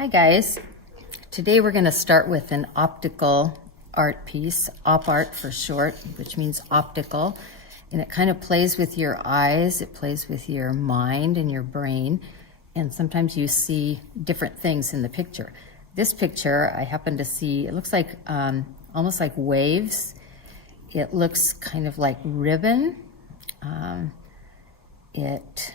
Hi guys, today we're going to start with an optical art piece, op art for short, which means optical, and it kind of plays with your eyes, it plays with your mind and your brain, and sometimes you see different things in the picture. This picture I happen to see, it looks like almost like waves, it looks kind of like ribbon, it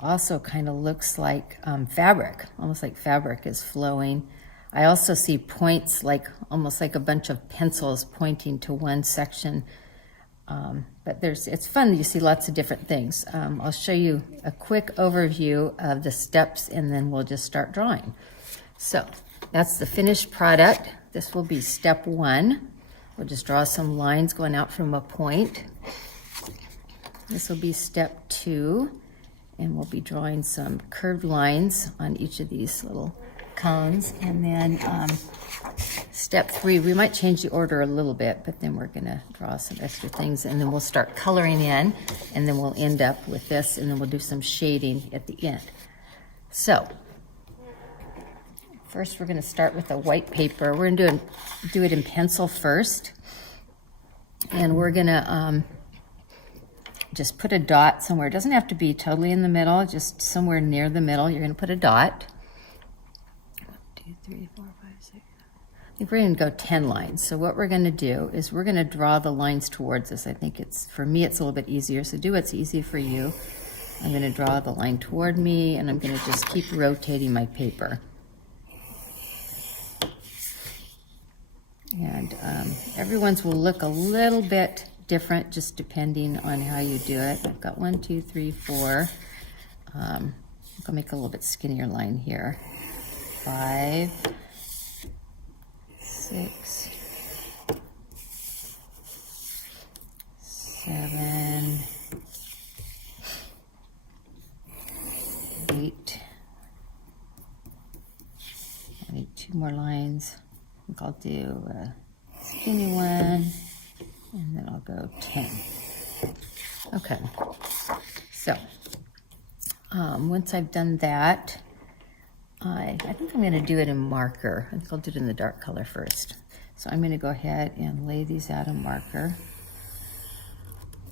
also kind of looks like fabric, almost like fabric is flowing. I also see points, like almost like a bunch of pencils pointing to one section. But it's fun, you see lots of different things. I'll show you a quick overview of the steps and then we'll just start drawing. So that's the finished product. This will be step one. We'll just draw some lines going out from a point. This will be step two. And we'll be drawing some curved lines on each of these little cones. And then step three, we might change the order a little bit, but then we're gonna draw some extra things and then we'll start coloring in and then we'll end up with this and then we'll do some shading at the end. So, first we're gonna start with a white paper. We're gonna do it in pencil first. And we're gonna, just put a dot somewhere. It doesn't have to be totally in the middle, just somewhere near the middle. You're going to put a dot. 1, 2, 3, 4, 5, 6. I think we're going to go 10 lines. So what we're going to do is we're going to draw the lines towards us. I think for me, it's a little bit easier. So do what's easy for you. I'm going to draw the line toward me, and I'm going to just keep rotating my paper. And everyone's will look a little bit different just depending on how you do it. I've got 1, 2, 3, 4. I'll make a little bit skinnier line here. 5, 6, 7, 8. I need 2 more lines. I think I'll do a skinny one. And then I'll go 10. Okay, so once I've done that, I think I'm going to do it in marker. I think I'll do it in the dark color first. So I'm going to go ahead and lay these out in marker.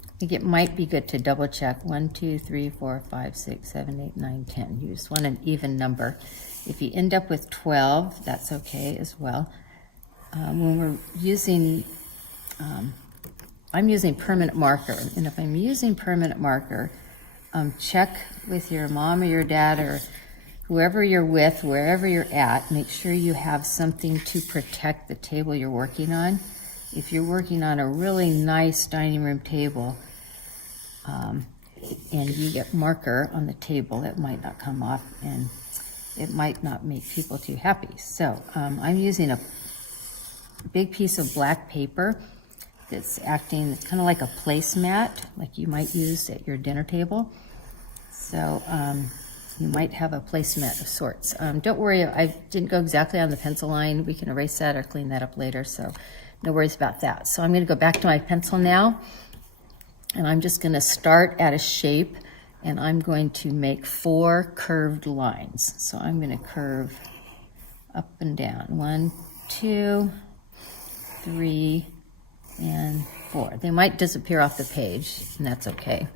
I think it might be good to double check 1, 2, 3, 4, 5, 6, 7, 8, 9, 10. You just want an even number. If you end up with 12, that's okay as well. When we're using I'm using permanent marker, and if I'm using permanent marker, check with your mom or your dad or whoever you're with, wherever you're at, make sure you have something to protect the table you're working on. If you're working on a really nice dining room table and you get marker on the table, it might not come off and it might not make people too happy. So I'm using a big piece of black paper that's acting kind of like a placemat, like you might use at your dinner table. So you might have a placemat of sorts. Don't worry, I didn't go exactly on the pencil line. We can erase that or clean that up later, so no worries about that. So I'm going to go back to my pencil now, and I'm just going to start at a shape, and I'm going to make 4 curved lines. So I'm going to curve up and down. 1, 2, 3, and 4. They might disappear off the page, and that's okay.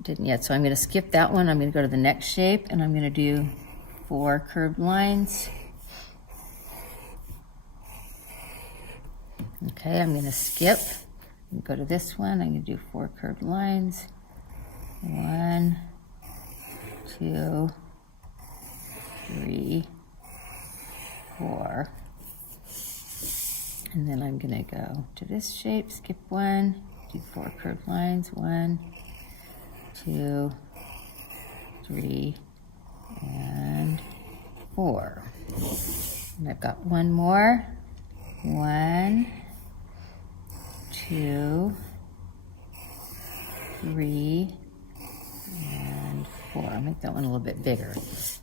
Didn't yet, so I'm going to skip that one. I'm going to go to the next shape, and I'm going to do 4 curved lines. Okay, I'm going to skip and go to this one. I'm going to do 4 curved lines. 1, 2, 3, 4. And then I'm going to go to this shape, skip 1, do 4 curved lines, 1, 2, 3, and 4. And I've got 1 more, 1, 2, 3, and 4. I'll make that one a little bit bigger.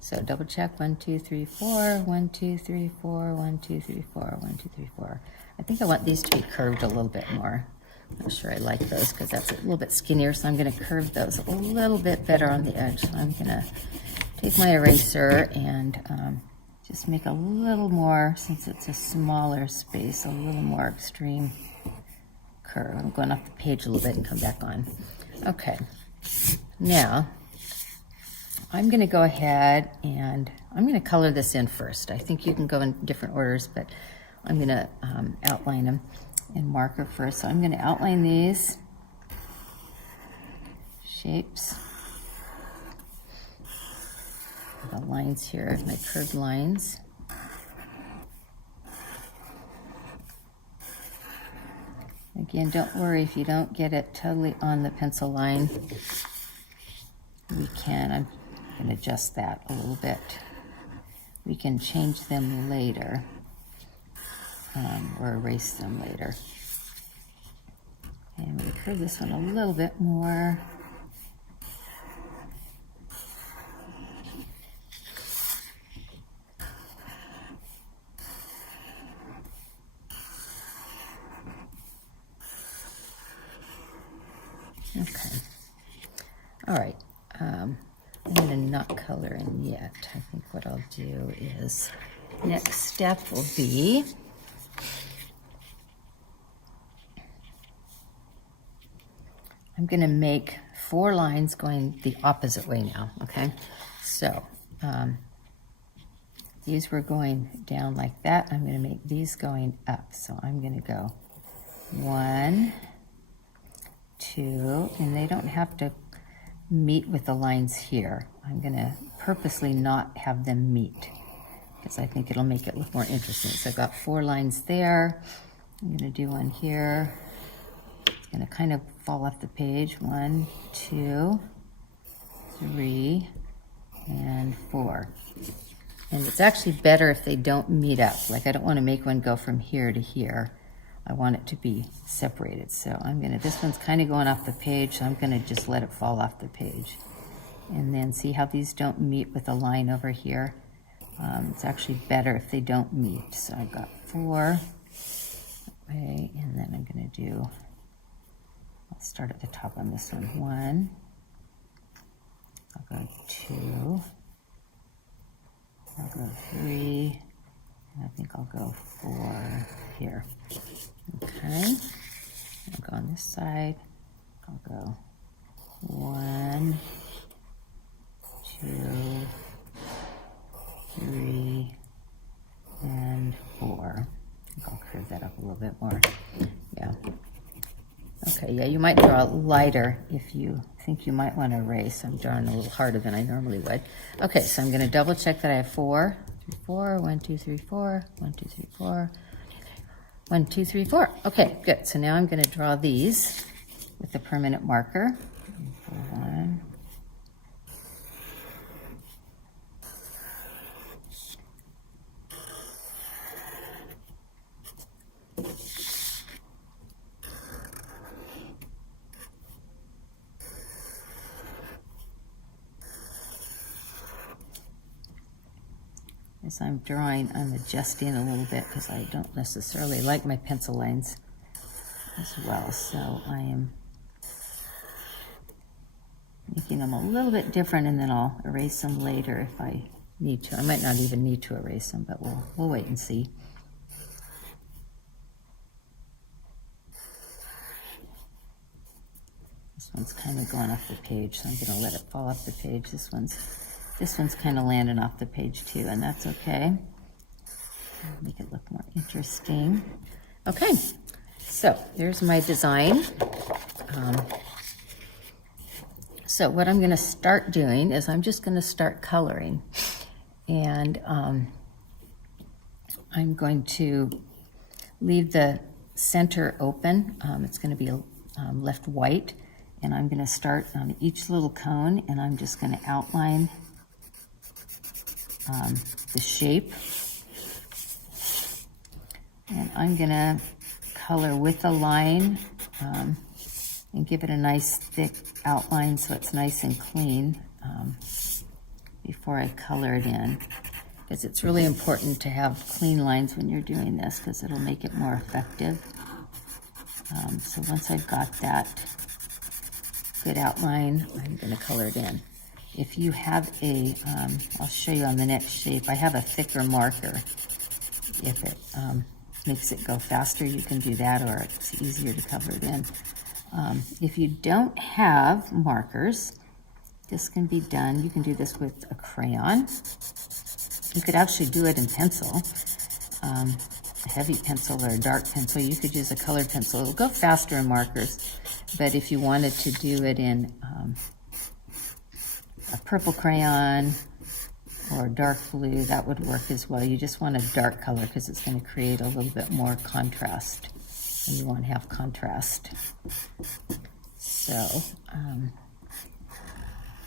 So double check, 1, 2, 3, 4, 1, 2, 3, 4, 1, 2, 3, 4, 1, 2, 3, 4. I think I want these to be curved a little bit more. I'm not sure I like those because that's a little bit skinnier, so I'm going to curve those a little bit better on the edge. So I'm going to take my eraser and just make a little more, since it's a smaller space, a little more extreme curve. I'm going off the page a little bit and come back on. Okay, now I'm going to go ahead and I'm going to color this in first. I think you can go in different orders, but I'm going to outline them in marker first. So I'm going to outline these shapes, the lines here, my curved lines. Again, don't worry if you don't get it totally on the pencil line. We can, I'm going to adjust that a little bit. We can change them later, or erase them later. And we curve this one a little bit more. Okay. All right. I'm going to not color in yet. I think what I'll do is, next step will be I'm going to make 4 lines going the opposite way now, okay? So these were going down like that. I'm going to make these going up. So I'm going to go 1, 2, and they don't have to meet with the lines here. I'm going to purposely not have them meet because I think it'll make it look more interesting. So I've got 4 lines there. I'm going to do one here. It's going to kind of fall off the page. 1, 2, 3, and 4. And it's actually better if they don't meet up. Like I don't want to make one go from here to here. I want it to be separated. So I'm going to, this one's kind of going off the page, so I'm going to just let it fall off the page. And then see how these don't meet with a line over here? It's actually better if they don't meet. So I've got 4, okay, and then I'm going to do, I'll start at the top on this one. 1, I'll go 2, I'll go 3, and I think I'll go 4 here. Okay, I'll go on this side. I'll go 1, 2, 3, and 4. I think I'll curve that up a little bit more. Yeah. Okay, yeah, you might draw lighter if you think you might want to erase. I'm drawing a little harder than I normally would. Okay, so I'm going to double check that I have 4, 3, 4, 1, 2, 3, 4, 1, 2, 3, 4. 1, 2, 3, 4. Okay, good. So now I'm going to draw these with the permanent marker. 1. As I'm drawing, I'm adjusting a little bit because I don't necessarily like my pencil lines as well. So I am making them a little bit different, and then I'll erase them later if I need to. I might not even need to erase them, but we'll wait and see. This one's kind of going off the page, so I'm going to let it fall off the page. This one's kind of landing off the page too, and that's okay. Make it look more interesting. Okay, so there's my design. So what I'm going to start doing is I'm just going to start coloring, and I'm going to leave the center open. It's going to be left white, and I'm going to start on each little cone, and I'm just going to outline the shape, and I'm going to color with a line and give it a nice thick outline so it's nice and clean before I color it in, because it's really important to have clean lines when you're doing this because it'll make it more effective. So once I've got that good outline, I'm going to color it in. if you have a, I'll show you on the next shape, I have a thicker marker. If it makes it go faster, you can do that, or it's easier to cover it in. If you don't have markers, this can be done. You can do this with a crayon. You could actually do it in pencil, a heavy pencil or a dark pencil. You could use a colored pencil. It'll go faster in markers, but if you wanted to do it in a purple crayon or dark blue, that would work as well. You just want a dark color because it's going to create a little bit more contrast, and you want to have contrast. So,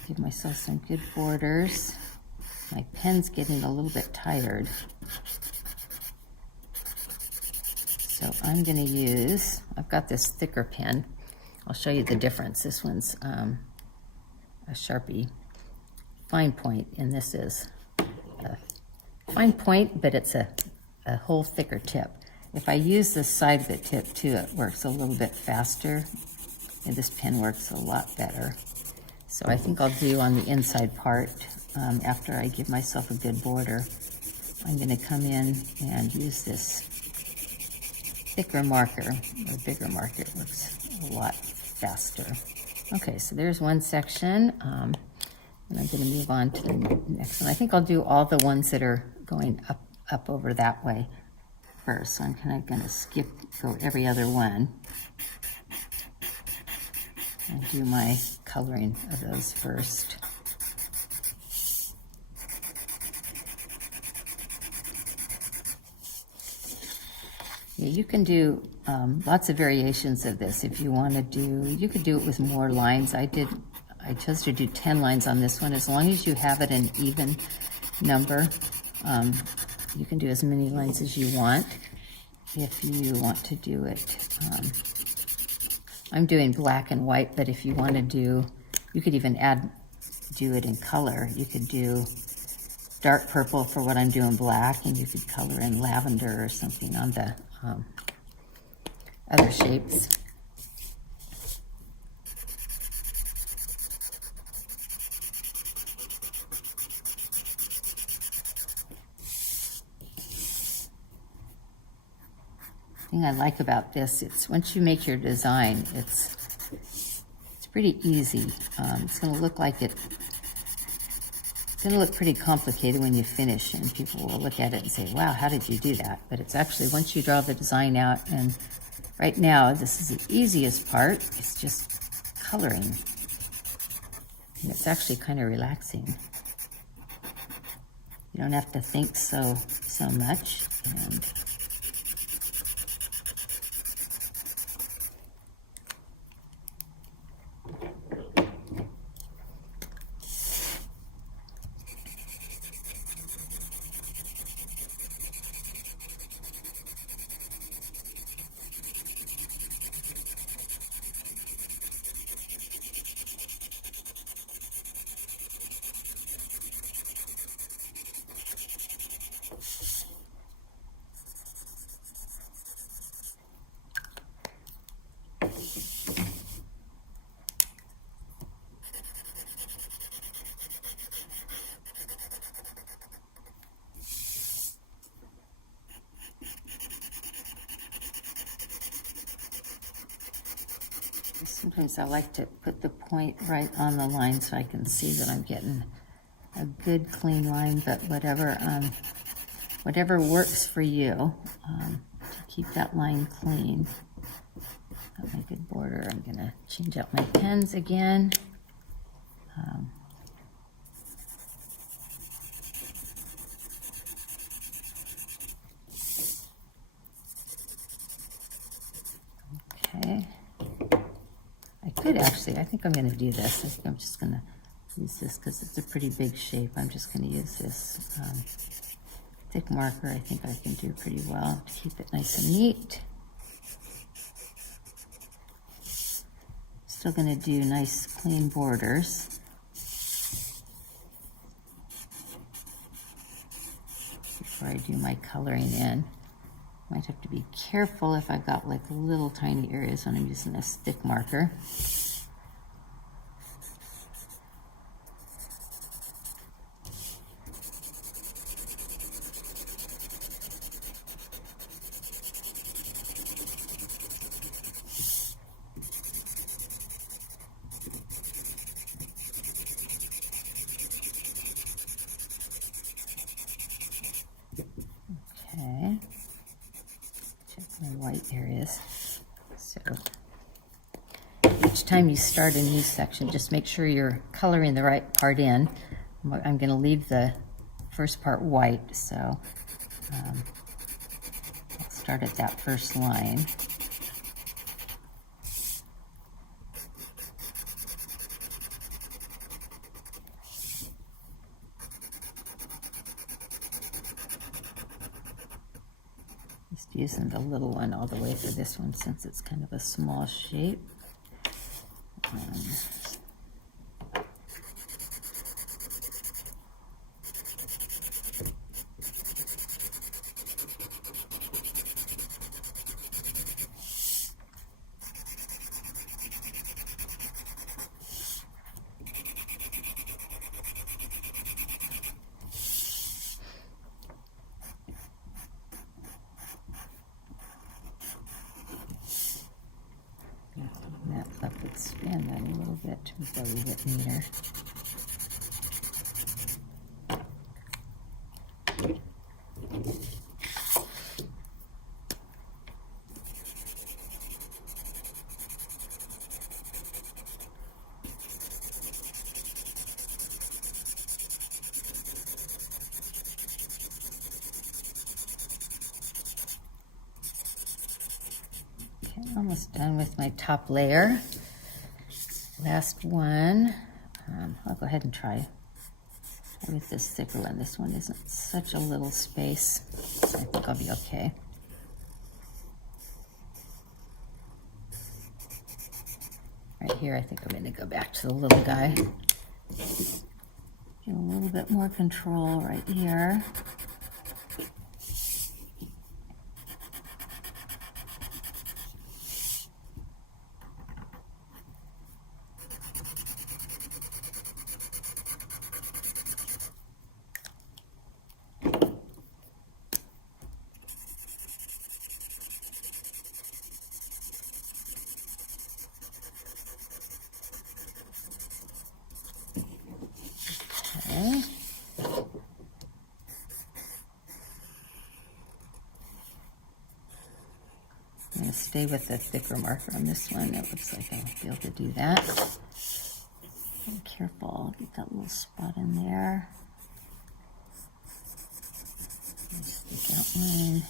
give myself some good borders. My pen's getting a little bit tired. So I'm going to use, I've got this thicker pen. I'll show you the difference. This one's a Sharpie fine point, and this is a fine point, but it's a whole thicker tip. If I use the side of the tip too, it works a little bit faster, and this pen works a lot better. So I think I'll do on the inside part, after I give myself a good border, I'm going to come in and use this thicker marker, or bigger marker. It works a lot faster. Okay, so there's one section, and I'm going to move on to the next one. I think I'll do all the ones that are going up over that way first. So I'm kind of going to go every other one and do my coloring of those first. Yeah, you can do lots of variations of this if you want to do. You could do it with more lines. I chose to do 10 lines on this one. As long as you have it an even number, you can do as many lines as you want. If you want to do it, I'm doing black and white, but if you want to do, you could even do it in color. You could do dark purple for what I'm doing black, and you could color in lavender or something on the other shapes. The thing I like about this, it's once you make your design, it's pretty easy. It's going to look like it's going to look pretty complicated when you finish, and people will look at it and say, wow, how did you do that? But it's actually, once you draw the design out, and right now, this is the easiest part. It's just coloring. And it's actually kind of relaxing. You don't have to think so much. And sometimes I like to put the point right on the line so I can see that I'm getting a good clean line, but whatever works for you, to keep that line clean. Got my good border. I'm going to change out my pens again. Okay. I think I'm going to do this. I think I'm just going to use this because it's a pretty big shape. I'm just going to use this thick marker. I think I can do pretty well to keep it nice and neat. Still going to do nice clean borders. Before I do my coloring in. Might have to be careful if I've got like little tiny areas when I'm using this thick marker. white areas. So each time you start a new section, just make sure you're coloring the right part in. I'm going to leave the first part white, so I'll start at that first line. Just using the little one all the way for this one since it's kind of a small shape. That up, expand that a little bit to make that a little bit neater. Almost done with my top layer. Last one. I'll go ahead and try with this thicker one. This one isn't such a little space, so I think I'll be okay. Right here, I think I'm going to go back to the little guy. Get a little bit more control right here. Okay. I'm going to stay with the thicker marker on this one. It looks like I'll be able to do that. Be careful, get that little spot in there. Stick outline.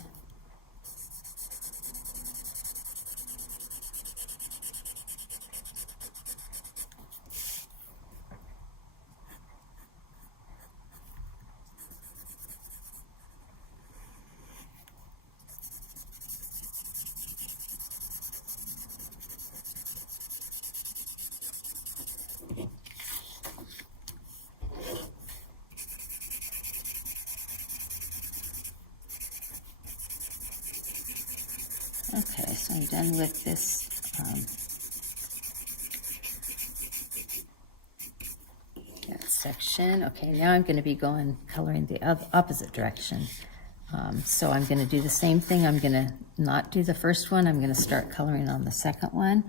Okay, so I'm done with this that section. Okay, now I'm going to be coloring the opposite direction. So I'm going to do the same thing. I'm going to not do the first one. I'm going to start coloring on the second one.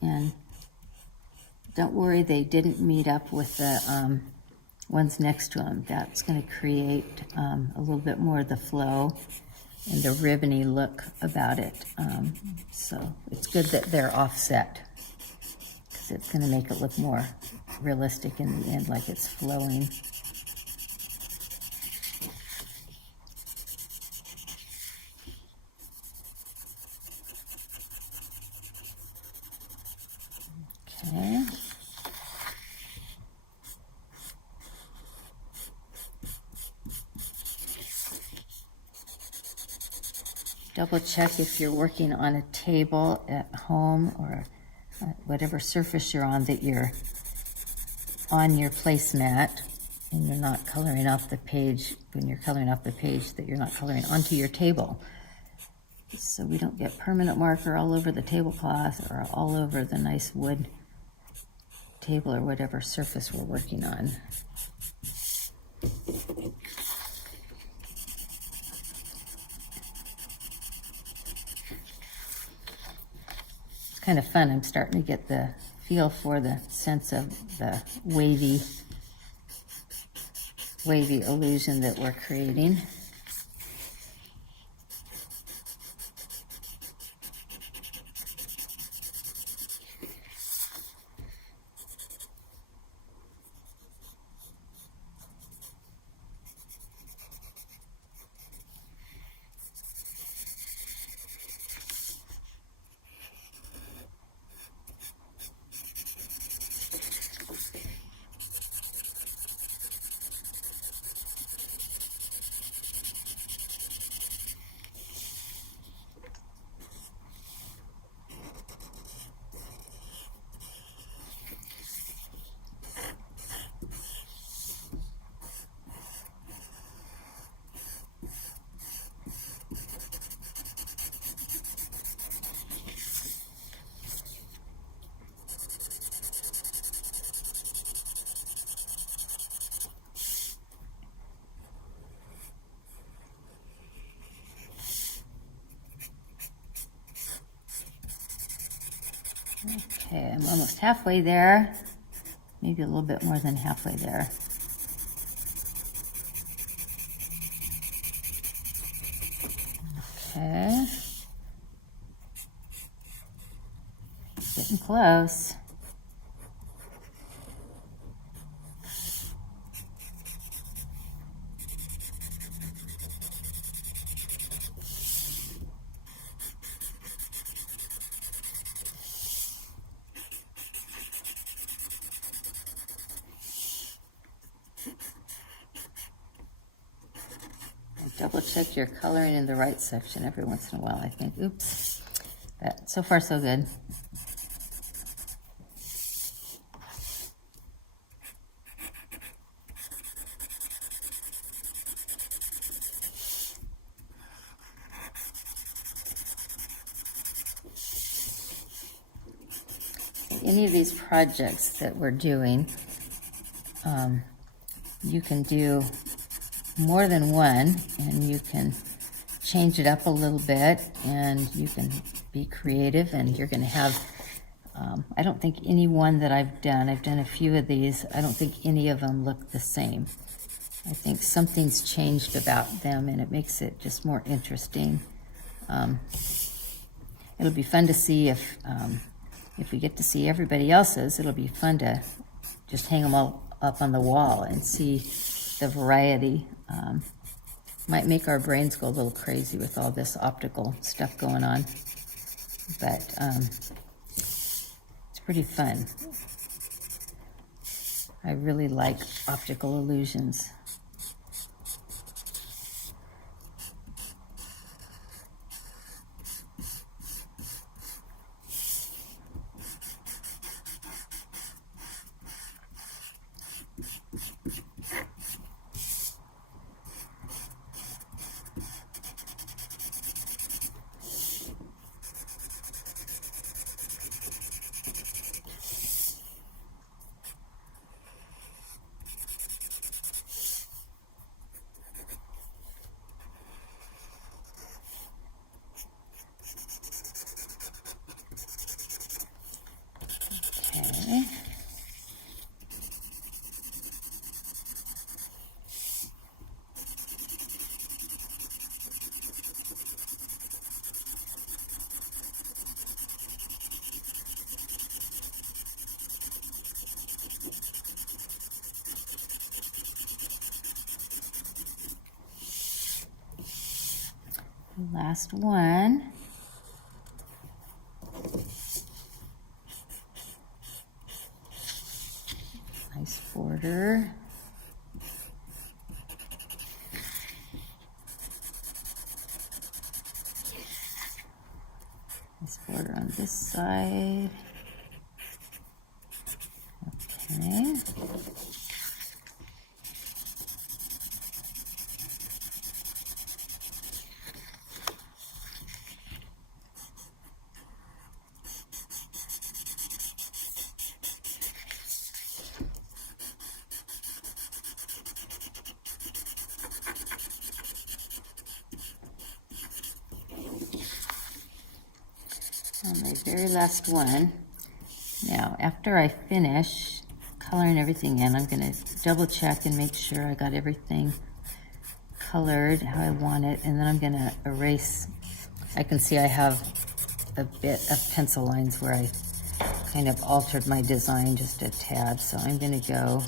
And don't worry, they didn't meet up with the ones next to them. That's going to create a little bit more of the flow and the ribbony look about it. So it's good that they're offset because it's going to make it look more realistic in the end, like it's flowing. Okay. Double check if you're working on a table at home or whatever surface you're on, that you're on your placemat and you're not coloring off the page. When you're coloring off the page, that you're not coloring onto your table, so we don't get permanent marker all over the tablecloth or all over the nice wood table or whatever surface we're working on. It's kind of fun. I'm starting to get the feel for the sense of the wavy illusion that we're creating. Okay, I'm almost halfway there. Maybe a little bit more than halfway there. Okay. Getting close. Double check your coloring in the right section every once in a while, I think. Oops. But so far, so good. Any of these projects that we're doing, you can do more than one, and you can change it up a little bit, and you can be creative, and you're going to have, I don't think any one that I've done a few of these, I don't think any of them look the same. I think something's changed about them, and it makes it just more interesting. It'll be fun to see if we get to see everybody else's. It'll be fun to just hang them all up on the wall and see the variety. Might make our brains go a little crazy with all this optical stuff going on, but it's pretty fun. I really like optical illusions. Okay. Last one. Nice border. Nice border on this side. Okay. On my very last one. Now, after I finish coloring everything in, I'm going to double check and make sure I got everything colored how I want it, and then I'm going to erase. I can see I have a bit of pencil lines where I kind of altered my design just a tad, so I'm going to go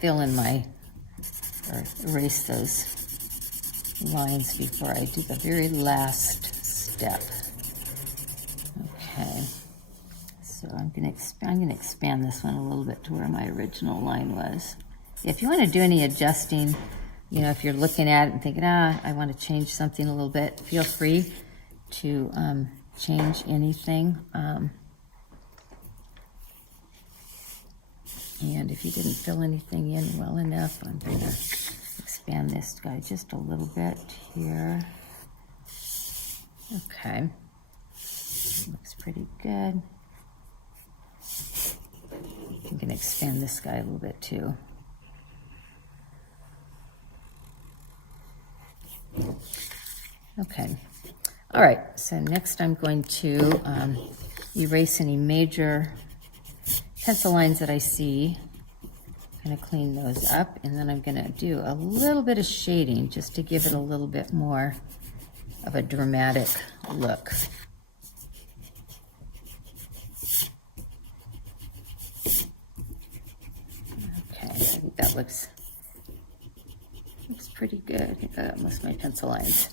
fill in or erase those lines before I do the very last step. Okay, so I'm going to expand this one a little bit to where my original line was. If you want to do any adjusting, if you're looking at it and thinking, I want to change something a little bit, feel free to change anything. And if you didn't fill anything in well enough, I'm going to expand this guy just a little bit here. Okay, looks pretty good. I'm going to expand this guy a little bit too. Okay, All right, so next I'm going to erase any major pencil lines that I see. I'm going to clean those up, and then I'm going to do a little bit of shading just to give it a little bit more of a dramatic look. Okay, I think that looks pretty good. I think I got most of my pencil lines.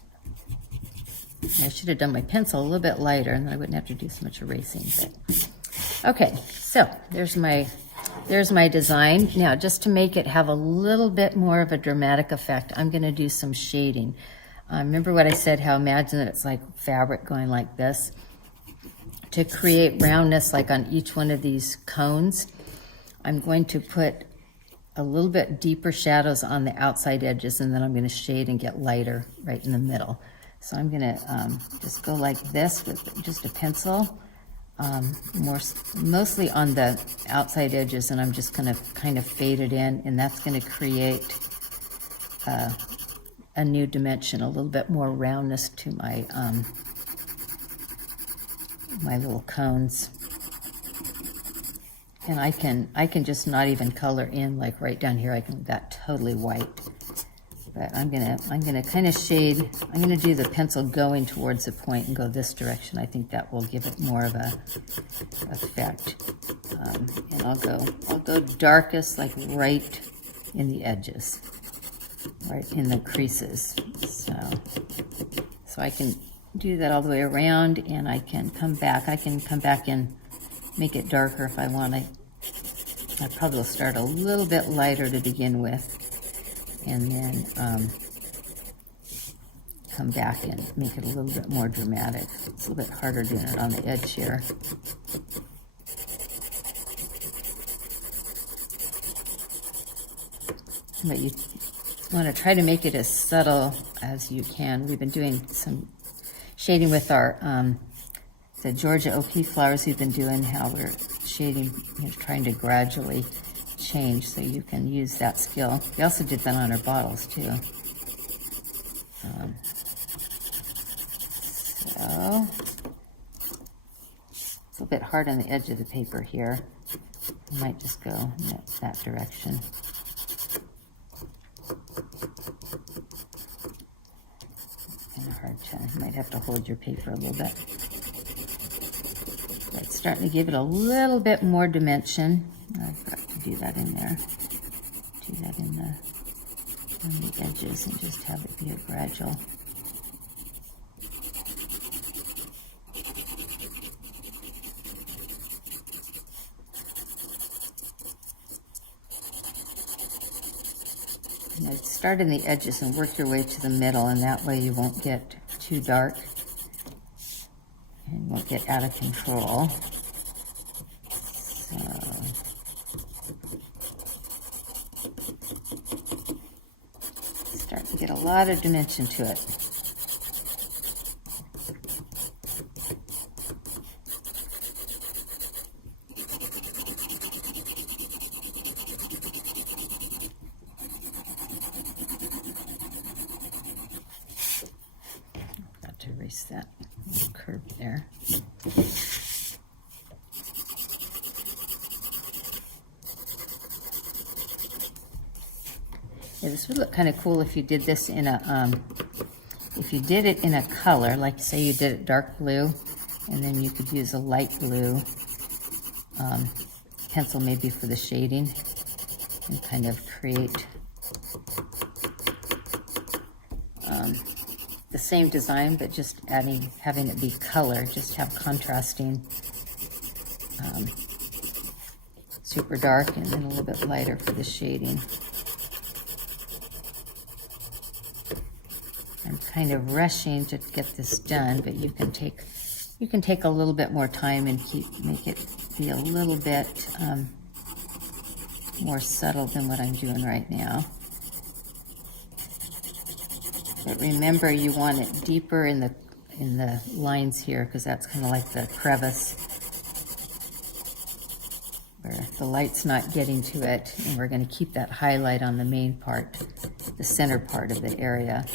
I should have done my pencil a little bit lighter, and then I wouldn't have to do so much erasing. But okay, so there's my design. Now, just to make it have a little bit more of a dramatic effect, I'm going to do some shading. Remember what I said, how imagine that it's like fabric going like this. To create roundness like on each one of these cones, I'm going to put a little bit deeper shadows on the outside edges, and then I'm going to shade and get lighter right in the middle. So I'm going to just go like this with just a pencil, mostly on the outside edges, and I'm just going to kind of fade it in, and that's going to create a new dimension, a little bit more roundness to my my little cones. And I can just not even color in, like right down here, I can that totally white. But I'm gonna kind of shade. I'm gonna do the pencil going towards the point and go this direction. I think that will give it more of a effect. And I'll go darkest, like right in the edges, right in the creases. So I can do that all the way around, and I can come back. I can come back and make it darker if I want. I probably will start a little bit lighter to begin with, and then come back and make it a little bit more dramatic. It's a little bit harder doing it on the edge here. But you want to try to make it as subtle as you can. We've been doing some shading with our the Georgia O'Keeffe flowers. We've been doing how we're shading, trying to gradually change, so you can use that skill. We also did that on our bottles too. So it's a bit hard on the edge of the paper here. I might just go in that direction. Kind of hard to, you might have to hold your paper a little bit. It's starting to give it a little bit more dimension. I forgot to do that in there. Do that on the edges, and just have it be a gradual. Start in the edges and work your way to the middle, and that way you won't get too dark and won't get out of control. So start to get a lot of dimension to it. That little curve there. Yeah, this would look kind of cool if you did this in a if you did it in a color, like say you did it dark blue, and then you could use a light blue pencil maybe for the shading, and kind of create the same design, but just having it be color, just have contrasting super dark and then a little bit lighter for the shading. I'm kind of rushing to get this done, but you can take a little bit more time and make it be a little bit more subtle than what I'm doing right now. But remember, you want it deeper in the lines here, because that's kind of like the crevice where the light's not getting to it, and we're going to keep that highlight on the main part, the center part of the area.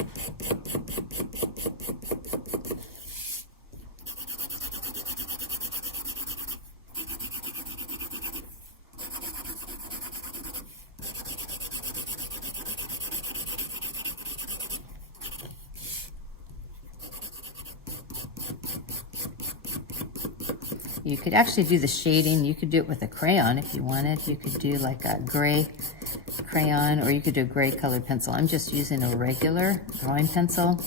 You could actually do the shading. You could do it with a crayon if you wanted. You could do like a gray crayon, or you could do a gray colored pencil. I'm just using a regular drawing pencil.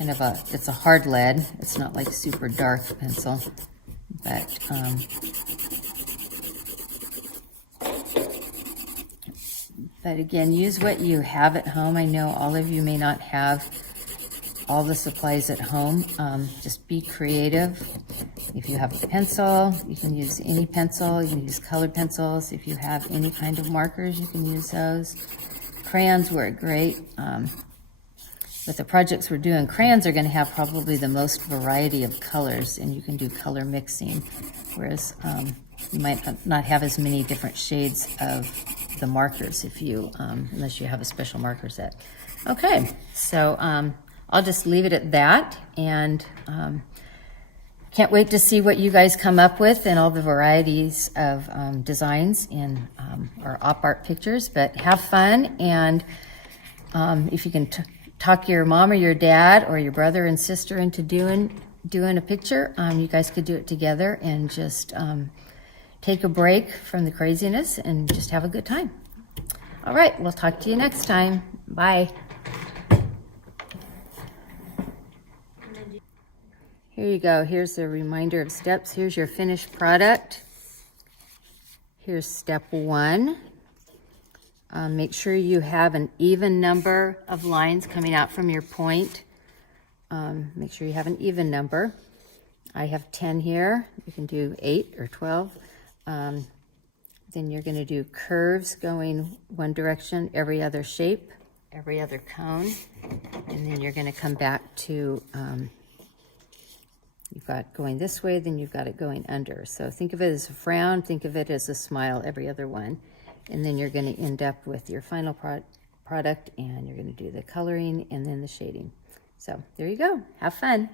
It's a hard lead. It's not like super dark pencil, but again, use what you have at home. I know all of you may not have all the supplies at home. Just be creative. If you have a pencil, you can use any pencil. You can use colored pencils. If you have any kind of markers, you can use those. Crayons work great. With the projects we're doing, crayons are going to have probably the most variety of colors, and you can do color mixing, whereas you might not have as many different shades of the markers if you, unless you have a special marker set. Okay, so I'll just leave it at that, and can't wait to see what you guys come up with and all the varieties of designs in our op art pictures. But have fun, and if you can talk your mom or your dad or your brother and sister into doing a picture, you guys could do it together and just take a break from the craziness and just have a good time. All right, we'll talk to you next time. Bye. Here you go. Here's a reminder of steps. Here's your finished product. Here's step 1. Make sure you have an even number of lines coming out from your point. Make sure you have an even number. I have 10 here. You can do 8 or 12. Then you're going to do curves going one direction, every other shape, every other cone. And then you're going to come back to, you've got going this way, then you've got it going under. So think of it as a frown, think of it as a smile, every other one. And then you're going to end up with your final product, and you're going to do the coloring and then the shading. So there you go. Have fun.